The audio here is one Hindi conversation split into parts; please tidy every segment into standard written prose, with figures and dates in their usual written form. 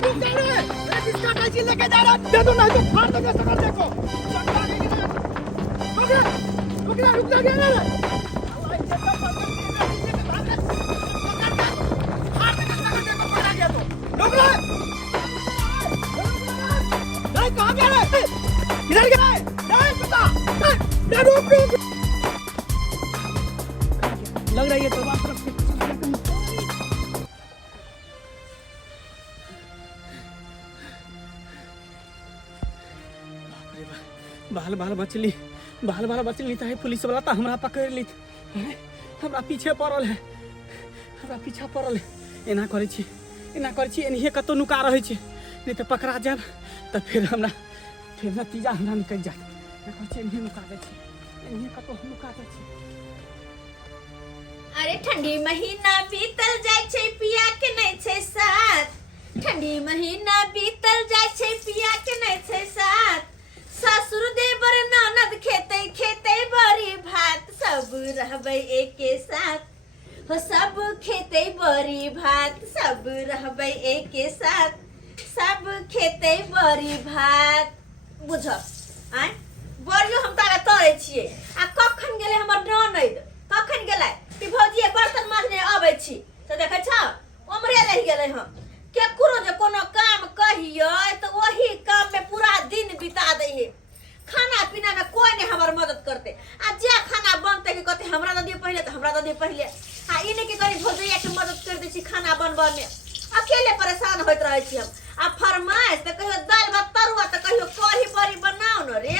रुक जा रे, किसका कैची लेके जा रहा? दे दो नहीं तो फाड़ दूंगा शकल देखो। रुक जा रे। कहाँ गया रे? इधर गया है? नहीं पता। रुक। लग रही है तो बात तरफ से। बाल बचली ताहे पुलिस वाला तो हमरा पकड़ ली। हमरा पीछे पड़ल है। एना करे छी एनहिए कतो नुका रहे छी, नहीं तो पकड़ा जाब तो फिर नतीजा हमरा निकल जाए। एनहिए नुका दे छी, एनहिए कतो नुका दे छी। अरे ठंडी महीना बीतल जाय छै पिया के नहीं छै साथ। ठंडी महीना बीतल जाय छै पिया के नहीं छै साथ। ससुर देवर ननद खेते बड़ी भात। सब रहबै एके साथ हो, सब खेते बड़ी भात। सब रहबै एके साथ, सब खेते बड़ी भात। बुझ आय बड़ियो हम तारा तोरे छियै। आ कखन गेलै हमर ननद, कखन गेलै कि भौजी बर्तन माजने आबै छी तो देखै छ ओमरे रहि गेलै। हम केकरो जे कोनो काम कहियो तो वही काम में पूरा दिन बिता दै है। खाना पीना में कोई नहीं हमार मदद करते। आ जे खाना बनते के कहते हमरा दे दिए पहले तो हमरा दे दिए पहले। आ इने के करी भौजैया के मदद कर दै छी खाना बनबा में। अकेले परेशान होइत रहै छी हम। आ फरमाइश तो कहियो दाल भात तरुआ तो कहियो कढ़ी बड़ी बनाओ न रे।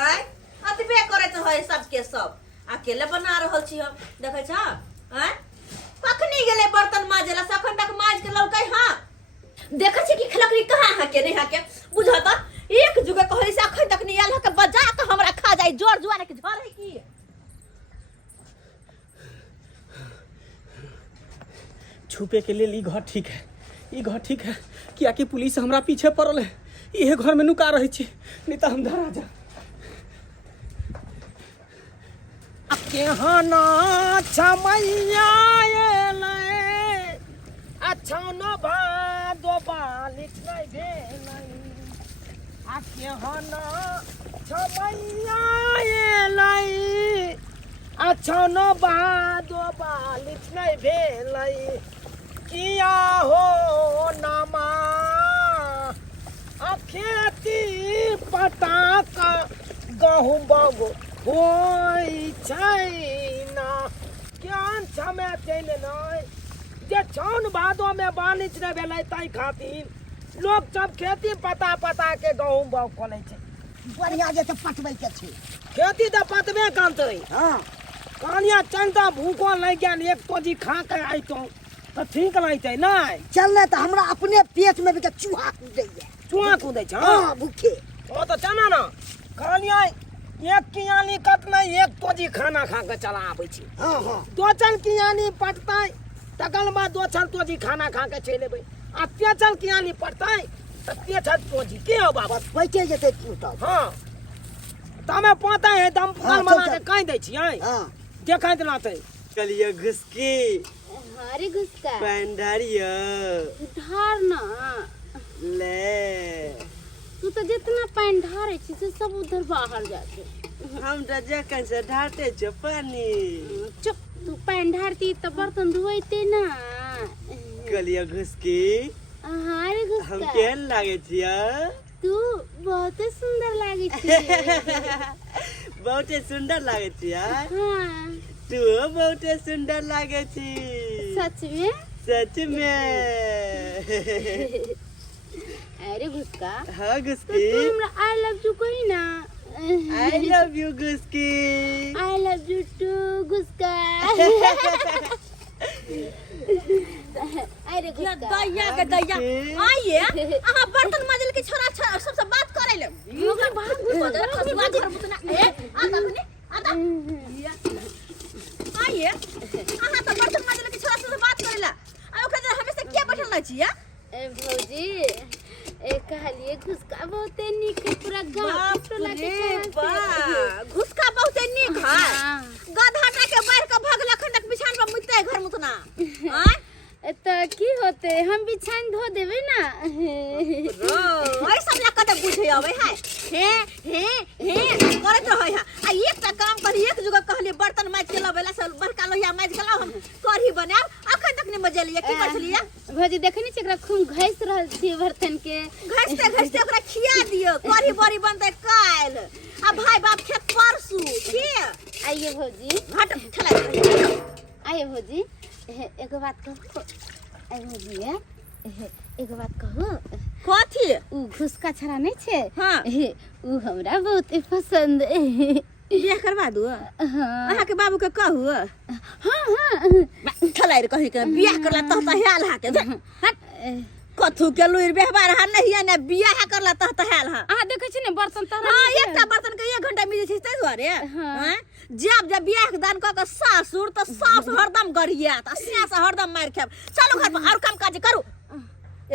आय अतबे करैत है सबके सब। अकेले बना रहल छी हम। देखै छ आय कखनी गेलै बर्तन माजेला, सखन तक माज के लौकै। हां देखै छी कि खलकरी कहाँ हके नहीं हके बुझत। एक जुगे कहै से अखन तक नहीं आल हके, बजा के हमरा खा जाई। जोर जुआने के झरे की छुपे के लिए ई घर ठीक है। किया कि पुलिस हमरा पीछे पड़ल है। इहे घर में नुका रहे छी, नहीं तो हम धरा जा। केहना छमैया अच्छा न भादो बालिक नहीं भेलै। आ केहना छमैया अच्छा न भादो बालिक नहीं भेलै। किया हो नमा आ खेती पटाका गहूँ बागो होई छैना। ज्ञान छमे चले नहीं जे छौन भादो में बारिश नहीं भेलै ताई खातिर लोग सब खेती पता के गहूँ बाग खोले छै। बढ़िया जे से पटबै के छै खेती तो पतबे करतै। हां कहानिया चलता भूखो नहीं गेल एक तोजी खा के आइतो तो ठीक लगतै नहीं। चलने तो हमरा अपने पेट में भी के चूहा कूदै छै। हां भूखे ओ तो चना ना कहानिया एक कियानी कतना एक तोजी खाना खा के चला आबै छी। हां दो चल कियानी पटतै तकर बाद दो चल तोजी खाना खा के चलि एबै। आ तेचल कियानी पटतै त तेचल तोजी के हो बाबा बैठे जेतै टूटल। हां तमे पता है दम पकड़ बना के कह दै छियै। हां देखैत रहतै कलिया घुसकी अरे गुस्सा पंडारिया ढार ना ले। तू तो जितना पानी ढारे छी से सब उधर बाहर जाते। हम जखन से ढारते छ पानी। चुप, तू पानी ढारती तो बर्तन धोइते ना। कलिया घुसकी अरे गुस्सा हम केहन लागे छिया? तू बहुत सुंदर लागे छी। बहुते सुंदर लागे छिया। हाँ तू बहुते सुंदर लागे छी। सच में? सच में। अरे गुस्का हाँ तो घुसकी तू हमरा आई लव यू कही ना। आई लव यू घुसकी। आई लव यू टू गुस्का। अरे गुस्का दैया के दैया आइए अहाँ बर्तन माजल के छोरा सबसे बात करे ले। ओकर बात घर मुतना ए आता बने आता आइए अहाँ तो बर्तन माजल के छोरा सबसे बात करे ला। आ ओकरा हमेशा के बैठल रह छी। ए भौजी ए कहलिए घुसका बहुते निक पूरा गांव टोला के घुसका बहुते निक है। गधा के बैठ के भगल खंडक बिछान पर मुतते घर मुतना। तो की होते हम बिछाइन धो देवे ना ओए सब ला कत बुझे आवे है हे करत रहे है आ एकटा काम करी एक जगह कहली बर्तन माज के लबेला से बड़का लोहिया माज के ला हम करही बनाब अखन तक ने मजलिए की करछलिए भौजी देखनी छी एकरा खूब घैस रहल छी बर्तन के घसते ओकरा खिया दियो करही बड़ी बनते काल आ भाई बाप खेत परसू के आइए भौजी हट ठला आइए भौजी एगो बात कहू आइए भौजी एगो बात कहू कथी उ घुसका छड़ा नहीं छे हाँ। उ हमरा बहुत पसंद है बियाह करवा दू हाँ अहाँ के बाबू के कहू हाँ ठला रे कही के बियाह करला त हेल हा के हट कथू के लुइर व्यवहार हा नहीं ने बियाह करला त हेल हा अहाँ देखे छी ने बर्तन तारा हाँ एकटा बर्तन के 1 घंटा मिले छै तै दुआरे हैं जब बियाह के दान क के सासुर त सास हरदम गरिया त सास हरदम मार खाब चलो घर में और काम काज करू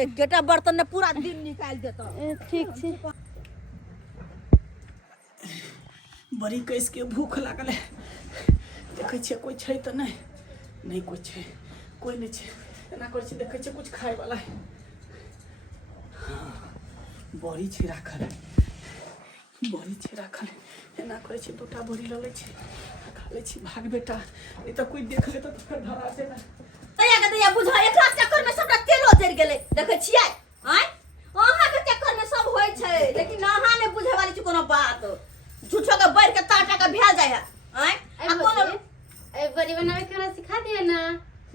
एक गेटा बर्तन ने पूरा दिन निकाल देता ठीक छे बड़ी कैस के भूख लागल है देखे छियै कोई छै त नहीं कोई छै कोई नहीं छै एना कर छी देखे छियै कुछ खाए वाला है हाँ, बड़ी छै राखल एना करे छी दूटा बड़ी ल ले छी खा ले छी भाग बेटा ए त कोई देख ले त फिर धरा छै ना तैया बुझा एकरा चक्कर में सबटा तेलो जरि गेलै देखे छियै हैं अहाँ के चक्कर में सब होय छै लेकिन अहाँ ने बुझे वाली छी कोनो बात झूठो के बैठ के ताटा के भेल जाय है हैं आ कोनो बड़ी बनावे के हमरा सिखा दिए ना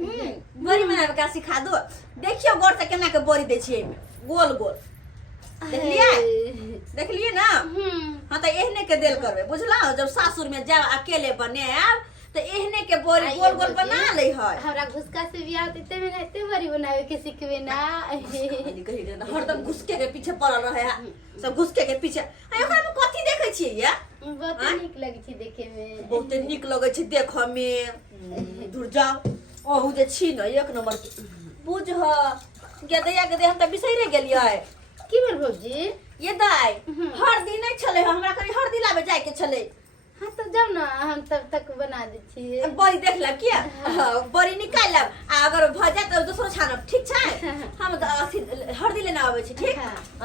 बड़ी बनावे का सिखा दो देखियो गोर से केना के बड़ी दै छियै गोल गोल देखलिए ना हाँ तो एहने के देल करबे बुझला जब सासुर में जाओ अकेले बनाब तो एहने के बड़ी गोल गोल बना ले है हमरा घुसका से बियाह होते में रहते बड़ी बनावे के सिखबे ना हरदम घुसके के पीछे पड़ल रहे है सब घुसके के पीछे ओकरा में कथी देखे छियै या बहुत नीक लगे छी देखे में बहुत नीक लगे छै देख में दूर जाओ ओहू जे छी न एक नंबर बुझ गेदैया हम त बिसैरे गेलियै की बोल भौजी ये दाई हर दिन नहीं चले हमरा कनी हर दिन लाबे जाय के चले हाँ तो जाओ ना हम तब तक बना दे छी बड़ी देख लब किया बड़ी निकाल लब आ अगर भ जाए तो दूसरो छानब ठीक छै हम हर दिन लेना आवे छी ठीक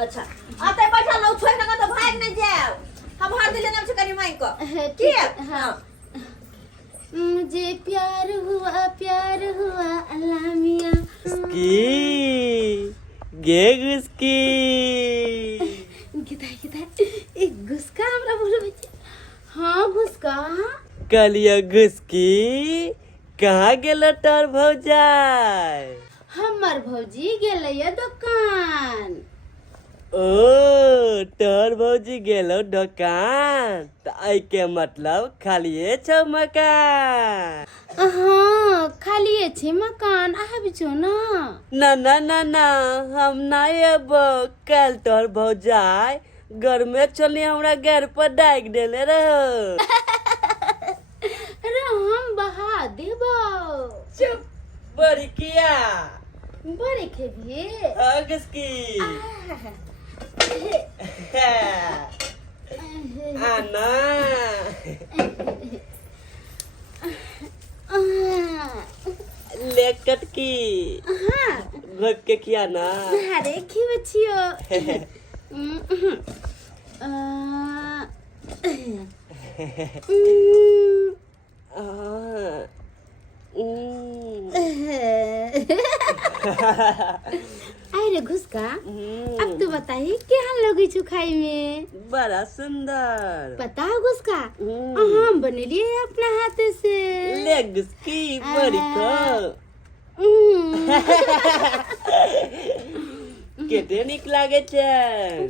अच्छा आते बैठल लौ छोड़ ना तो भाग नहीं जाओ हम हर दिन लेना छै कनी माई को ठीक हां मुझे प्यार हुआ अल्लाह मियां की गे गुस्की किता एक घुसका हमरा बोलबे छी हाँ घुसका कलिया गुस्की कहाँ गेल तोर भौजाई हमर भौजी गेलैया दुकान ओ तोर भौजी गेलो दुकान त आई के मतलब खालिए छ मकान हाँ खालिए छे मकान आबि जो ना हम ना एबो कल तोर भौजाई घर में चली हमरा घर पर डाक देले रहो अरे हम बहा देबो चुप बड़ी किया बड़े खेबी अगस्की आना लेकट की हाँ घोट के किया ना अरे की बचियो अरे घुसका अब तो बताइए क्या लगे छु खाई में बड़ा सुंदर पता है घुसका हम बने लिए अपना हाथ से लेग की बड़ी को केते निक लागे छे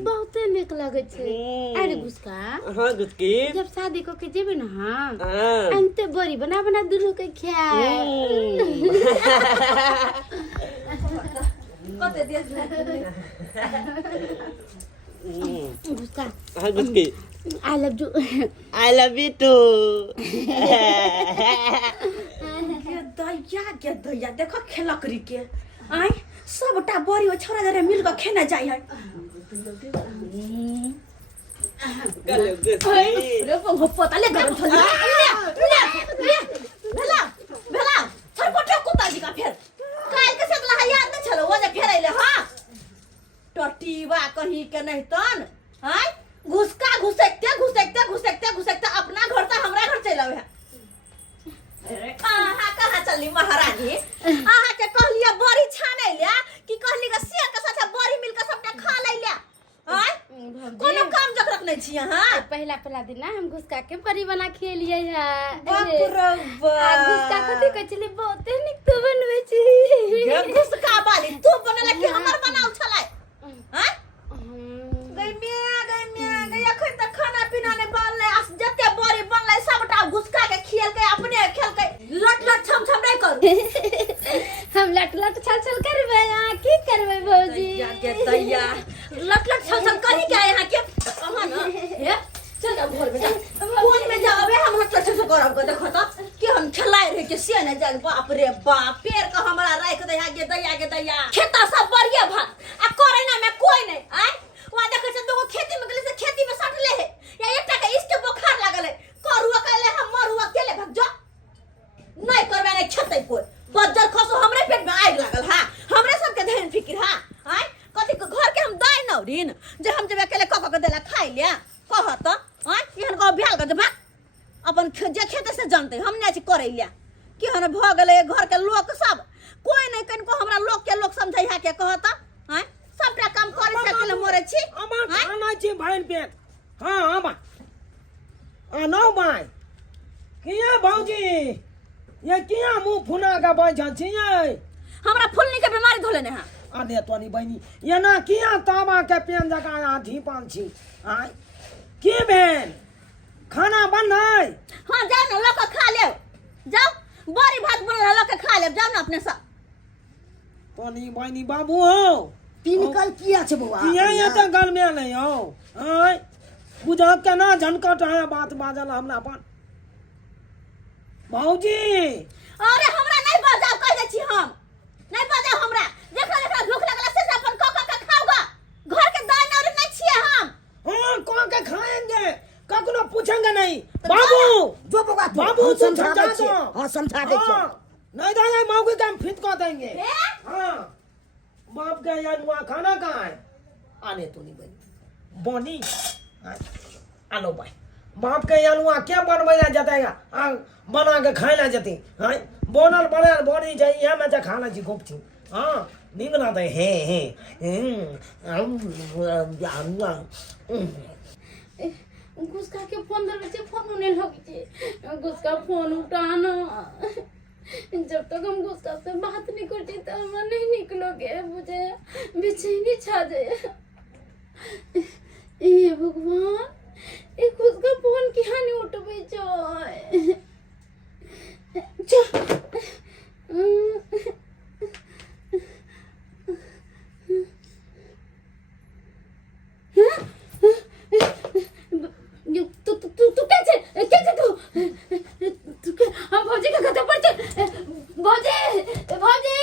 बहुत निक लागे छे अरे घुसका हाँ गुस्की जब शादी को के जेबे ना हम हाँ अंते बड़ी बना बना दुनु के खाए कते दिया घुसका हाँ गुस्की आई लव यू टू के दैया देखो खेलकरी के आय सबटा बड़ी छोरा जरे मिल के खेने जाय है गलो गुस्की रे पता ले गरम थला ले भेला छरपटे कुत्ता जी का फेर काल के पीवा कहीं के नहीं तन हैं घुसका घुसकते अपना घर से हमरा घर चल आवे अरे कहाँ चली महारानी आहा के कहलिया बड़ी छाने लिया कि कहली का सिया के साथ बड़ी मिल के सबटा खा ले लिया हैं कोनो काम जकरक नहीं छी हां पहला दिन ना हम घुसका के परी बना खेलिए बाप रे बाप घुसका कथी कहै छले बहुते निक तो बनबै छी ये घुसका वाली तू बनला कि हमर बनाउ छलै हैं गई अखन तक खाना पीना ने बनले जते बड़ी बनले सबटा घुसका के खियल के अपने खेल के लट छम नहीं करू हम लट छल करबै की करबै भौजी के दैया लट छम करी के यहां के अहाँ न हे चल जा घर में जा फोन में जावे हम लट छम करब के देखो त कि हम खेलाय रहे के से न जान बाप रे बाप पेड़ का हमरा राख दे के दैया खेता सब बढ़िया भात आ करे ना में कोई नहीं आय वहां देखे छ दोगो खेती में गले से खेती में सटले है या एकटा के इसके बुखार लागल है करुआ कहले हम मरुआ केले भग जा नहीं करबे नहीं छतै कोई बज्जर खसो हमरे पेट में आग लागल हां हमरे सब के ध्यान फिकिर हां आय कथि के घर के हम दाई न दिन जे हम जब अकेले क के देला खाइ लिया कहत आय एहन को बियाल कर दे अपन जे खेते से जानते हम नै छी करे लिया कि हन भ गेले घर के लोग सब कोई नहीं कनको हमरा लोग समझै हा के कहत आय सबटा काम करे से अकेले मरे छी अमा खाना छी भाई पेट हां अमा नो भाई किया भौजी ये किया मुंह फुना के बैठा छी हमरा फुलनी के बीमारी धोले ने हां अरे तोनी बहनी ये ना किया तावा के पेन जका आधी पान छी आय की बेन खाना बन है हां जाओ ना लोग खा ले जाओ बड़ी भात बनल लोग खा ले जाओ ना अपने सब तोनी बहनी बाबू हो पिनकल किया छे बउआ किया ये त घर में नहीं हो आय बुझा केना झनकट है बात बाजल हमरा अपन भौजी अरे हमरा नहीं बजाओ कह दे छी हम नहीं बजाओ हमरा देखा भूख लगला से अपन क खाओगा घर के दान और नहीं छिए हम हां को के खाएंगे कखनो पूछेंगे नहीं बाबू जो बउआ बाबू तुम समझा दे दो हां समझा दे हाँ, नहीं दादा मौके का हम फिट कर देंगे ए? हां बाप का यार हुआ खाना कहाँ है आने तो नहीं बनी बनी आलो भाई बाप के यार हुआ क्या बनवाया जाता बना के खाना जाती हाँ बनल बनल बनी चाहिए मैं तो खाना जी खूब थी हाँ निकला तो हे घुसका के फोन धरबे छे फोन नहीं लगे छे घुसका फोन उठाना जब तक हम घुसका से बात नहीं करते तो हम नहीं निकलोगे मुझे बेचैनी छा जाए ए भगवान ए घुसका फोन किया नहीं उठबे तू कैसे तू हम भौजी के घर पर चल भौजी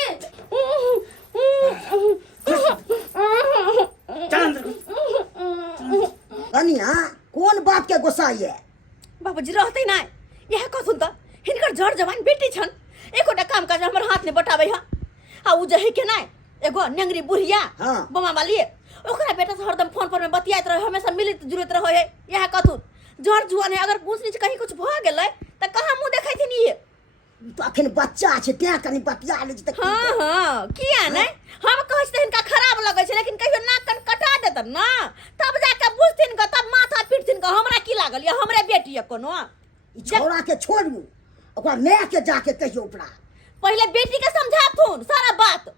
कनिया कौन बात के गुस्सा ये बाबूजी रहते ना यह कथुन त हिनकर जड़ जवान बेटी छन एकोटा काम काज हमर हाथ ने बटाबै हा आ उ जे है के ना एगो नेंगरी बुढ़िया हाँ। बमा वाली ओकरा बेटा से हरदम फोन पर में बतियात रहे हमेशा मिलित जुलत रहे यह कथुन जड़ जुआन है अगर पूछ नीच कहीं कुछ भ गेलै त कहां मुंह देखै थी नी तो अखन बच्चा छे ते कनी बतिया ले त हां किया नै हम कहै छी हिनका खराब लगै छै लेकिन कहियो नाक कन कटा देत न तब जाके बुझथिन क तब माथा पीटथिन क हमरा की लागल या हमरे बेटी है कोनो छोरा के छोड़ू ओकरा माय के जाके कहियो ओकरा पहले बेटी के समझाथुन सारा बात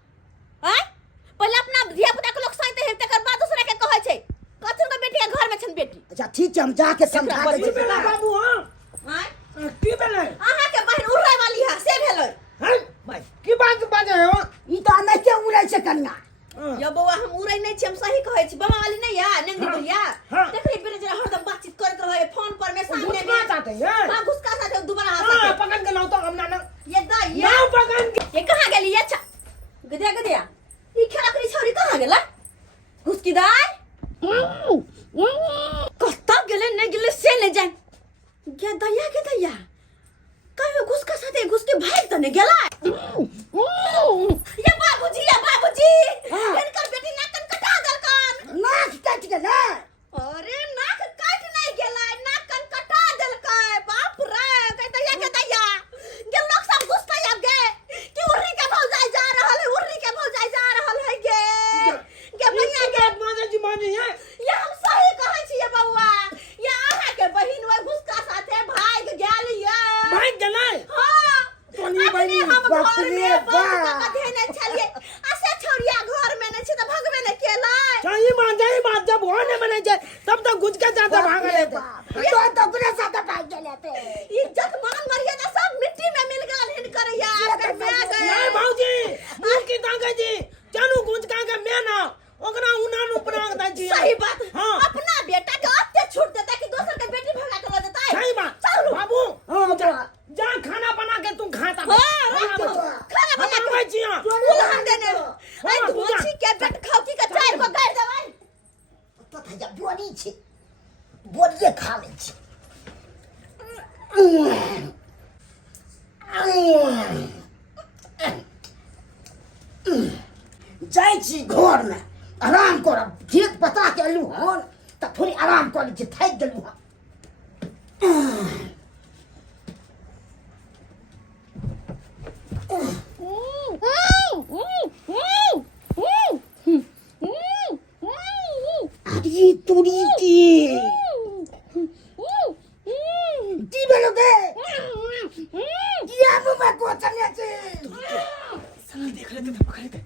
हैं पहले अपना धिया पुता के लोग साइते है तकर बाद दूसरा के कहै छै कथुन के बेटी के घर में छन बेटी अच्छा ठीक है हम जाके समझा की दे बेला बाबू हाँ हैं की बेला अहाँ के बहन उड़ै वाली है से भेलै हैं भाई की बात बाजे हो ई तो नहीं के उड़ै छै कन्या यो बौआ हम उड़ै नै छी हम सही कहै छी बमा वाली नै या नेंगरी हाँ, बुढ़िया हाँ। देखली बेरे जरा हरदम बातचीत करत रहे फोन पर में सामने घुसका में चाहते हैं हां घुसका साथे दोबारा हाँ हाथ पकड़ के लाओ तो हम ना ये दा ये ना पकड़ के ये कहाँ गेली ये अच्छा गदिया ई खेला करी छोरी कहाँ गेला घुसकी दाई कत्ता गेले नहीं गेले से नहीं जान क्या दैया कहियो घुसका साथे घुसके भाग त नहीं गेला ये बाबूजी इनकर बेटी नाकन कटा गल कान बनी है ये हम सही कहै छियै बउआ ये अहाँ के बहिन ओइ घुसका साथे भाग गेल ये भाग गेलै हां तोनी बनी हम घर बाप रे में बंद बाप। क देने छलिए असे छोरिया घर में नहीं छ त भगवे ने केलै सही बात जब होने बने जाए तब तो घुस के जाता भाग रहे थे तो अपने साथ भाग गेले थे। इज्जत मान मर्यादा सब मिट्टी में मिल गल हिन करैया आकर मैं नहीं गए भाऊजी मुंह की ताके जी जानू घुस का मैं ना ओकरा उनान उपराग दै छी सही बात हां अपना बेटा के अत्ते छूट देता कि दोसर के बेटी भगा के ले देता है सही बात चलो बाबू हाँ, जा जा खाना बना के तू खाता हां रख दो खाना बना के कहै छी उलहन देने आई धोची के पेट खाउती के चार को गाड़ देबै तो थैया बोनी छे बोलिए खा ले छे। जाय छी घर में आराम करब खेत पता के अलू हन त थोड़ी आराम कर लै छी थक गेलू हन। अरे तुरी की बेलोगे क्या मुंह में कोचने छे साला देख लेते थे पकड़ लेते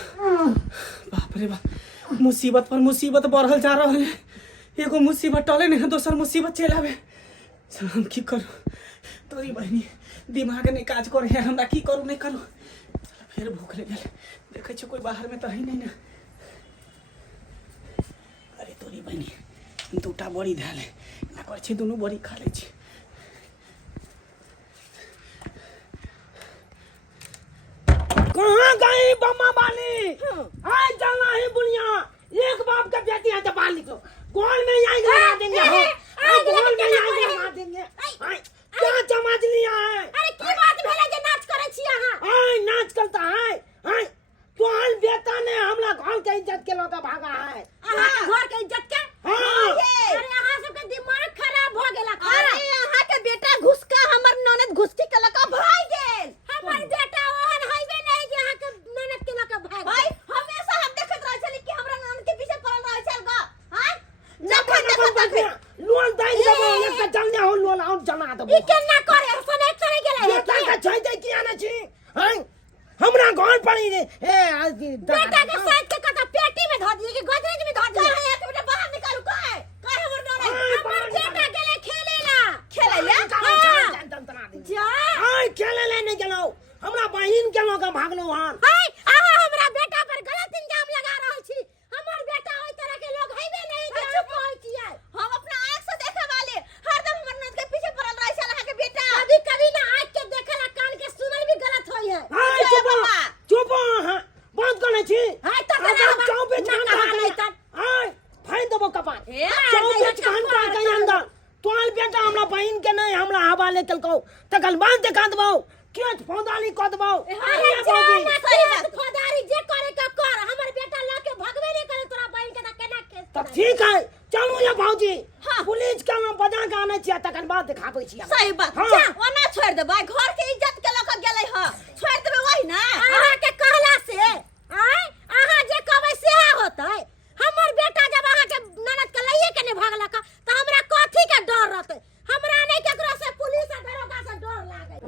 बाप रे बाप मुसीबत पर मुसीबत बढ़ल जा रहा है एगो मुसीबत टले नहीं दोसर मुसीबत चल आवे हम की करू तोरी बहनी दिमाग नहीं काज करे है हमरा की करू नहीं करू फिर भूख लग गल देखे छो कोई बाहर में तो है नहीं ना अरे तोरी बहनी दूटा बड़ी धैल ना कर छी दोनों बड़ी खा ले छी कहां गई बम्मा वाली आज चलना है बुनिया एक बाप का बेटी है दबा ली तो गोल में यहीं लगा देंगे हो गोल में यहीं लगा देंगे क्या समझ लिया है अरे की बात भेले जे नाच करे छी अहाँ आय नाच करता है तो हाल बेटा ने हमला घर के इज्जत के लोटा भागा है अहाँ के घर के इज्जत के हाँ। अरे अहाँ सबके दिमाग खराब भ गेला अरे अहाँ के बेटा घुसका हमर ननद घुसकी के लका भाग गेल हमर बेटा ओहन हइबे नहीं जे अहाँ के ननद के लका भाग भाई हमेशा हम देखत रह छली कि हमरा ननद के पीछे पड़ल रह छल ग हां देखत लोन दाई देबो एक जंगे हो लोन आउट जमा देबो ई केना करे सने चले गेले ये का छै दे किया ना छी हैं हमरा घर पड़ी रे ए आज बेटा के साथ के कथा पेटी में धर दिए कि गोदरेज में धर दिए एक बेटा बाहर निकालू काहे हमर ननद हमर बेटा गेले खेले ला जा आय खेले ले नहीं गेलो हमरा बहिन के लोग भागलो हन हाय आहा हमरा बेटा पर गलत इल्जाम लगा रहल छी हमर बेटा ओइ तरह के लोग हइबे नहीं जे चुप होई छियै हम अपना आंख से देखे वाले हरदम हमर ननद के पीछे पड़ल रह छल अहाँ के बेटा कभी कभी ना आंख के देखला कान के सुनल भी गलत होई है आय चुप हां बात करने छी हाय तो चौबे घंटा नहीं कर आय फाइन देबो कपाल ए, 24 घंटा के अंदर तोल बेटा हमरा बहिन के नहीं हमरा हवाले कलको तकल बांध देखा देबो केट फौदानी क देबो अरे जाना सही बात खोदारी जे करे का कर हमर बेटा लाके भगवे नहीं करे तोरा बहन के ना केना केस तब ठीक है चलो या भौजी हाँ। पुलिस के नाम बजा के आने छिया तकर बाद दिखाबै छिया सही बात हाँ। जा ओना छोड़ दे भाई घर के इज्जत के लक गेलै ह छोड़ देबे वही ना अहाँ के कहला से आय अहाँ जे कहबै से होतै हमर बेटा जब अहाँ के ननद के लइए के नहीं भागला का त हमरा कथि के डर रहतै हमरा नहीं केकरो से पुलिस आ दरोगा से डर लागै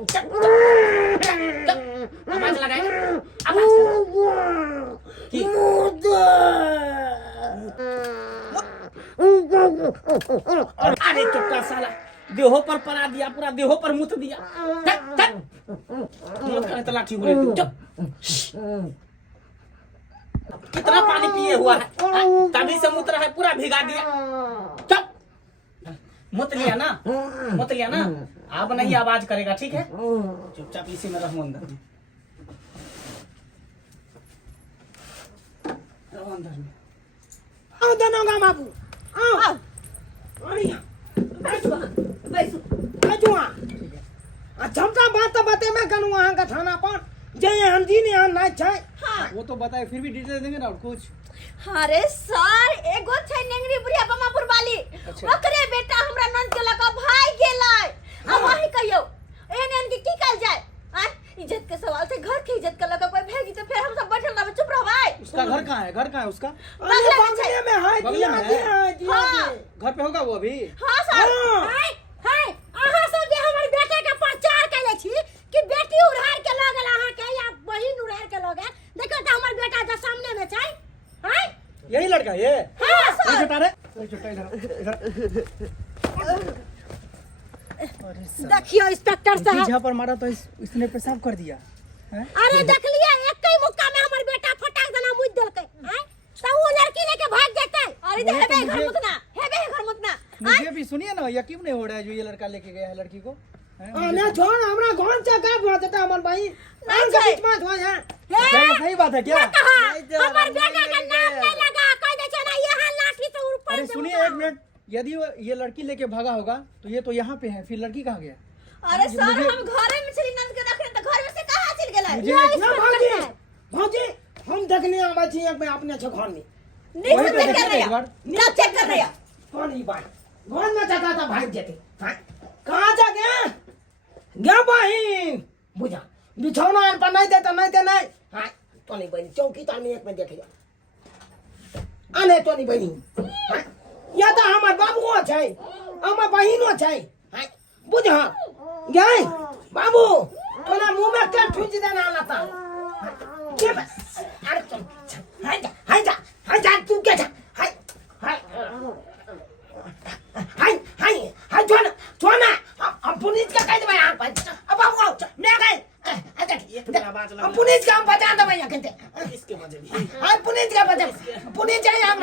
आवाज लगाए आवाज अरे चुपका साला देहो पर परा दिया पूरा देहो पर मुत दिया मत करे तला ठीक बोले चुप कितना पानी पिए हुआ है तभी से मुत रहा है पूरा भिगा दिया चुप मुत लिया ना अब नहीं आवाज करेगा ठीक है चुपचाप इसी में रहो अंदर में रहो अंदर में आओ दनोगा बाबू आओ अरे बैसु आजुआ आ झमका बात तो बते मैं कनु वहां का थाना पर जे हम जी नहीं हम नहीं छै वो तो बताए फिर भी डिटेल देंगे ना और कुछ। अरे सर एगो छै नेंगरी बुढ़िया बमापुर वाली ओकरे बेटा हमरा नंद के लगा भाई गेलै अब वही कहियो एहन की कल जाए आ इज्जत के सवाल से घर की इज्जत के लगा कोई भेजी तो फिर हम सब बैठल रहबे चुप रहबै। उसका घर कहाँ है? घर कहाँ है उसका? बगले में है बगले में है? दिया घर पे होगा वो अभी? हां सर हाय अहाँ सब जे हमर बेटा के प्रचार कैले छी कि बेटी उड़ार के लऽ गेल अहाँ के या बहिन उड़ार के लऽ गेल देखो त हमर बेटा के सामने में छै। हाय यही लड़का ये? हां सर छोटा रे छोटा इधर। देखियो इंस्पेक्टर साहब जहाँ पर मारा तो इसने पेशाब कर दिया। अरे देख लिया एक ही मुक्का में हमर बेटा फटाक देना मुझ देलकै। हैं त वो लड़की लेके भाग जेतै। अरे दे हेबे घर मुतना हेबे घर मुतना मुझे भी सुनिए ना यकीन नहीं हो रहा है जो ये लड़का लेके गया है लड़की को। ना छोड़ हमरा घर से का बात है हमर भाई नहीं के छै। बीच में हो है क्या सही बात है क्या? हमर बेटा का नाम नहीं लगा कह दे छै ना यहाँ लाठी से ऊपर अरे से सुनिए एक मिनट, यदि ये लड़की लेके भागा होगा तो ये तो यहाँ पे है, फिर लड़की कहाँ गया? अरे सर हम घरे में चली नंद के रखने तो घर में से कहां चल गेलै? मुझे ना भागी भागी हम देखने आवा छी एक अपने छ घर में नहीं वहीं पे चेक कर देखिए रहे एक बार। ना चेक कर रहे कौन ही बात घर में जाता था भाग जेते कहां जा गया बहिन बुझा बिछौना पर नहीं देता नहीं दे नहीं हां तो नहीं बहनी चौकी तार में एक में देखे आने तो नहीं बहनी या तो हमार बाबुओ छै हमार बहिनो छै हां बुझा गए बाबू तोरा मुंह में क्या ठुज देना लाता के बस अरे तुम हाय जा तू क्या जा हाय छोना हम पुनीत का कह दे यहां पर अब बाबू मैं गए हम पुनीत का हम बता दे भैया कहते इसके मजे भी हां पुनीत का बता पुनीत जाए हम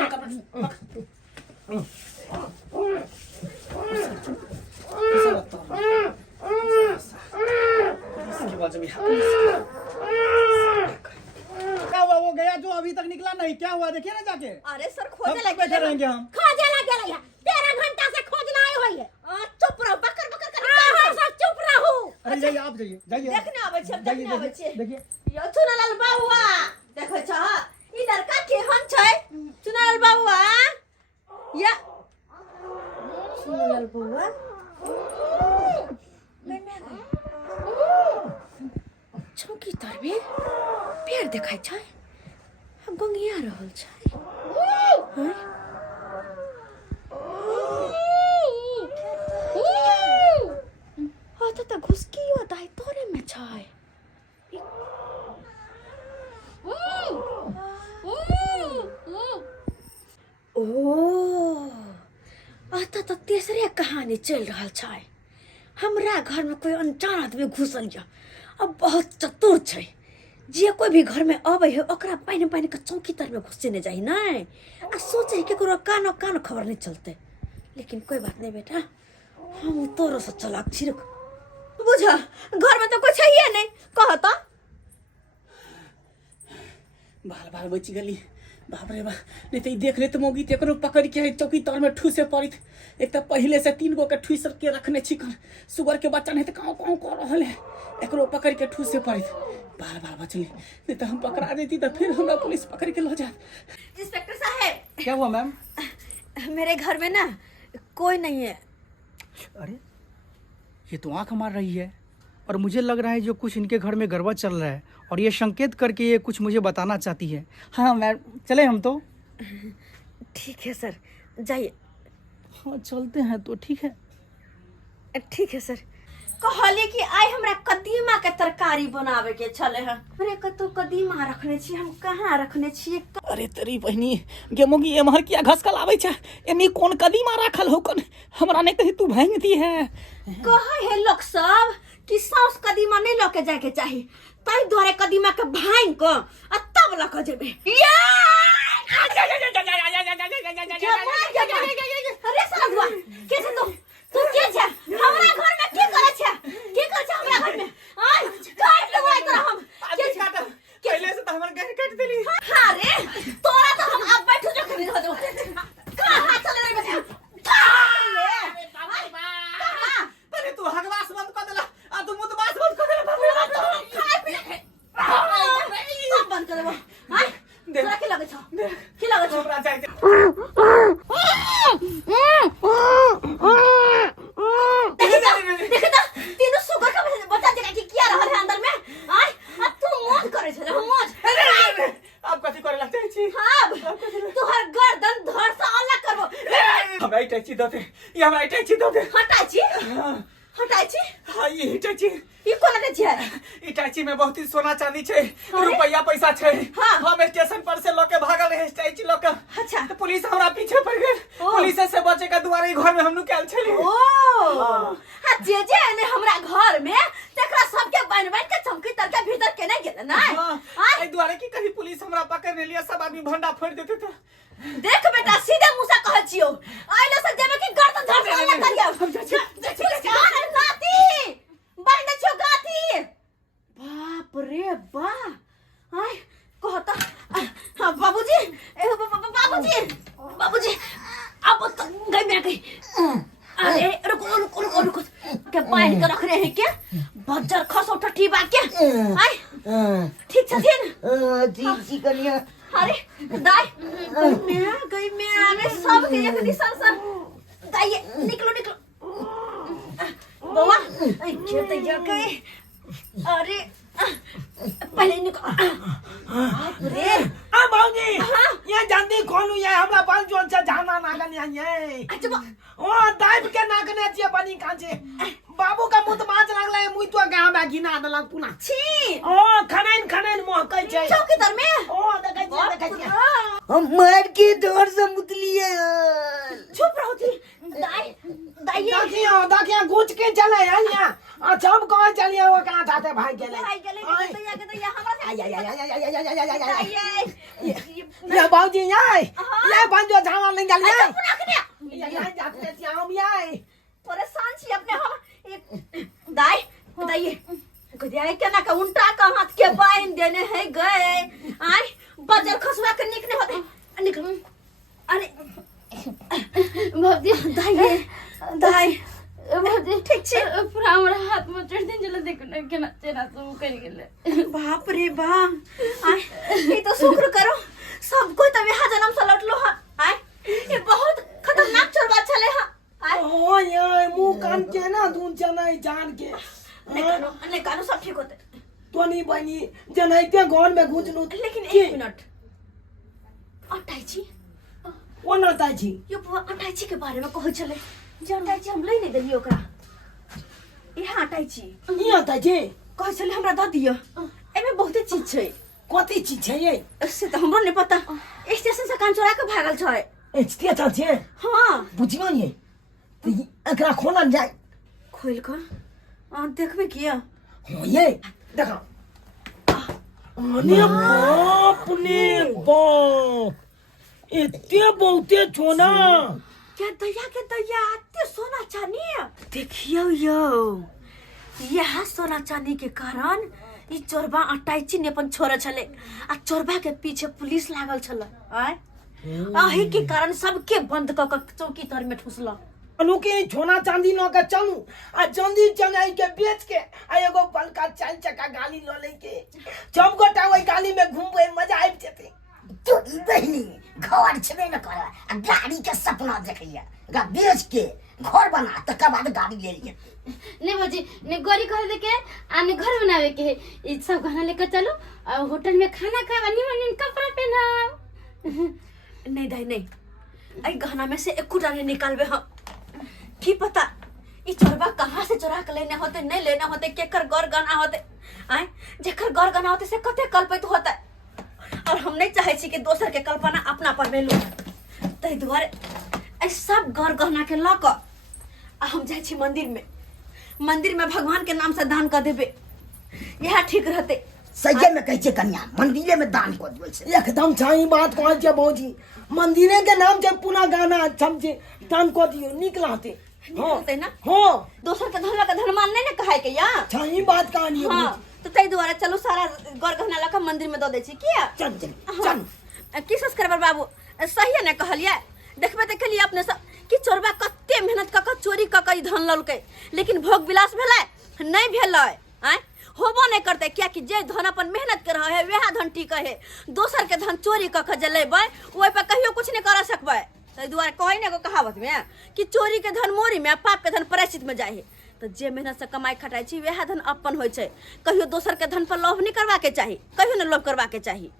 क्या हुआ? वो गया जो अभी तक निकला नहीं, क्या हुआ देखिए ना जाके। अरे सर कब खोजे तक लगे बैठे रहेंगे हम? खोजे लगे रहिया 13 घंटा से खोजना ही होइए। चुप रहो बकर बकर कर हां सब चुप रहू। अरे जाइए आप जाइए देखने आवे छै जाइए देखने आवे छै देखिए। यो चुनालाल बाबुआ देखो छ ई लड़का केहन छै चुनालाल बाबुआ या चुनालाल बाबुआ चौकी तर में पेड़ देखाय छै हम गंगिया रहल छै हैं त घुसकी हो दाई तोरे में छै ओ आता तो तीसरे कहानी चल रहा छै हमरा घर में कोई अनजान आदमी घुसल जा अब बहुत चतुर छै जे कोई भी घर में आवे है ओकरा पानी पानी के चौकी तर में घुसे नहीं जाई नहीं आ सोचे केकरो कानो कान खबर नहीं चलते लेकिन कोई बात नहीं बेटा हम तोरो से चलाक छी रुक बुझा घर में तो कोई चाहिए नहीं कह तो बाल बाल बच गली बाप रे बा नहीं तो देख ले तो मोगी तेकरो पकड़ के चौकी तर में ठूसे पड़ी एक तो पहले से 3 गो के ठूस के रखने छिकन सुगर के बच्चा नहीं तो काऊ काऊ कर रहल है एकरो पकड़ के ठूसे पड़ी बाल बाल बचली नहीं तो हम पकड़ा देती तो फिर हमरा पुलिस पकड़ के लो जात। इंस्पेक्टर साहब क्या हुआ मैम? मेरे घर में ना कोई नहीं है। अरे ये तो आंख मार रही है और मुझे लग रहा है जो कुछ इनके घर में गड़बड़ चल रहा है और ये संकेत करके ये कुछ मुझे बताना चाहती है। हाँ मैम चले हम तो। ठीक है सर जाइए। हाँ चलते हैं तो ठीक है। ठीक है सर कहली कि आई हमरा कदीमा के तरकारी बनावे के चले हैं अरे कतो कदीमा रखने छी हम कहाँ रखने छी अरे तेरी बहनी गे मोगी एमहर किया घसकल आवे छै एनी कोन कदीमा राखल हो कन हमरा नहीं कही तू भांगती है कहे है लोग सब कि साउस कदीमा नहीं लेके जाए के चाहिए ताई द्वारे कदीमा के भांग को आ तब लके जेबे अरे साधुआ कैसे तू के छै हमरा घर में की करे छै हमरा घर में आई काट लगवाई तोरा हम के काट पहले से तो हमर घर काट देली। अरे तोरा तो हम अब बैठू जो खरीद दो कहां चले रे बच्चा पहले तू हगवास बंद कर देला आ तू मुतवास बंद कर देला। खाए पीने इटाची दो दे, ये हमरा इटाची दो दे। हटाची हाँ हटाची हाँ, ये इटाची ई कोना दे छै इटाची में बहुत ही सोना चांदी छे, रुपया पैसा छे। हाँ। हम स्टेशन पर से लोके भागल रहे इटाची लोके। अच्छा। तो पुलिस हमरा पीछे पड़ गए। ओ। पुलिस से बचे का दुआरे घर में हमनु कैल छली। ओ हां जे ने हमरा घर में तकरा सबके बन के चौकी तर के भीतर केने गेल ना हां, ए दुआरे की कहीं पुलिस हमरा पकड़ ने लिया, सब आदमी भंडा फोड़ देते तो। देख बेटा सीधे मुंह से कह छियो आइले से जेबे की गर्दन धर के ना करिया नाती बांध छियो गाती। बाप रे बा आय कहता हां बाबूजी बाबूजी बाबूजी अब तो गई मैं गई। अरे रुको रुको रुको रुको के बांध के रख रहे हैं क्या बज्जर खसो टट्टी बा के आय ठीक छथिन जी कनिया। अरे दाई गई मैं अरे सब के एक दिशा से दाई निकलो निकलो बाबा आई क्यों तो जा गए। अरे पहले निकलो अरे आ बाबूजी ये जल्दी खोलू, ये हमरा पास जोन से जाना नागन ये अच्छा ओ दाइब के नागने जे बनी कांचे बाबू का मुंह माच लागले मुई तो गांव में घिना दलक पुना छी ओ खनैन महकै छै चौकीदार में ओ देखै छी हम मार के डर से मुतलिए। चुप रहो थी दाई दाई देखियो गुच के चले यहाँ आ सब कह चलिए वो कहां थाते भाई गेले भाई गले तो या हमरा ये बाबूजी ये बंजो झावा ले गल ये पुना के ये जाते श्याम ये परेशान छी अपने हम दाई बताइए कदिया के ना का उल्टा का हाथ के बाइन देने है गए आय बजर खसवा के निकने होते निकल। अरे भौजी दाई दाई भौजी ठीक छे पूरा हमरा हाथ में चढ़ दिन जला देखो ना केना चेना सब कर गेले। बाप रे बाप आय ये तो शुक्र करो सब कोई तब यहाँ जन्म से लौटलो है आय ये बहुत खतरनाक चोरबा चले है आय ओ ये मुंह कान के ना दून चनाई जान के ने कानो सब ठीक होते तो नहीं बनी जनाइते घर में घुसनु। लेकिन एक मिनट अटाइची ओ न ताजी यो बुआ अटाइची के बारे में कहै छले जे अटाइची हम ले नहीं देलियो ओकरा यहाँ अटाइची ये ताजी कहै छले हमरा द दियो एमे बहुते चीज छै। कथि चीज छै ये से तो हमरो नहीं पता स्टेशन से कान चोरा के भागल छै। एचते था छे हां बुझियो नहीं तो एकरा खोलल जाय खोल कर देखबे किया हो ये देखो अने बाप ने बाप इतने बहुते छोना क्या दया आते सोना चांदी देखियो यो यह सोना चांदी के कारण ई चोरबा अटाइची ने अपन छोरा छले आ चोरबा के पीछे पुलिस लागल छले आय आही के कारण सबके बंद क चौकी तर में ठुसला अनुके छोना चांदी न के चलू आ चांदी चनाई के बेच के आ एगो बलका 4 चक्का गाड़ी ल ले के सब गोटा ओई गाड़ी में घूमबे मजा आबि जेते। तो ई बहिनी घर छबे न करे आ गाड़ी के सपना देखैया गा बेच के घर बना तकर बाद गाड़ी ले लिए ने भौजी ने गोरी खरीद के आ ने घर बनावे के ई सब गहना लेकर चलो और होटल में खाना खावा निमन कपड़ा पहनाओ। नहीं दाई नहीं आई गहना में से एक डाले निकालबे हम की पता ई चोरबा कहां से चोरा के लेने होते नहीं लेने होते केकर गौर गना होते आय जेकर गौर गना होते से कते कल्पित होता और हम नहीं चाहे छी कि दोसर के कल्पना अपना पर में लू तै दुआरे ए सब गौर गहना के ल क हम जाय छी मंदिर में भगवान के नाम से दान कर देबे यह ठीक रहते। सही में कहै छै कन्या मंदिरे में दान कर देबै छै एकदम सही बात कहै छै भौजी मंदिरे के नाम से पुना गाना समझे दान कर दियो निक लागते होते ना हां दोसर के धन का धन मान नहीं ना कहे के या सही बात कहानी है हां तो तै दुआरे चलो सारा गौर गहना लका मंदिर में द दे छी किया चल चल की सब्सक्राइबर बाबू सही है ना कहलिए देखबे त कलिए अपने सब कि चोरबा कते मेहनत क चोरी क ई धन ललकै लेकिन भोग विलास भेलै नहीं भेलै आय होबो नहीं करते क्या कि जे धन अपन मेहनत कर रहा है वह धन टिक है दोसर के धन चोरी क के जे लेबै ओइ पे कहियो कुछ नहीं कर सकबै तै दुआरे कहै ने एगो कहावत में कि चोरी के धन मोरी में पाप के धन प्रायश्चित में जाय है तो जे मेहनत से कमाई खटाई छी वह धन अपन होय छै कहियो दोसर के धन पर लोभ नहीं करबा के चाही कहियो न लोभ करबा के चाही।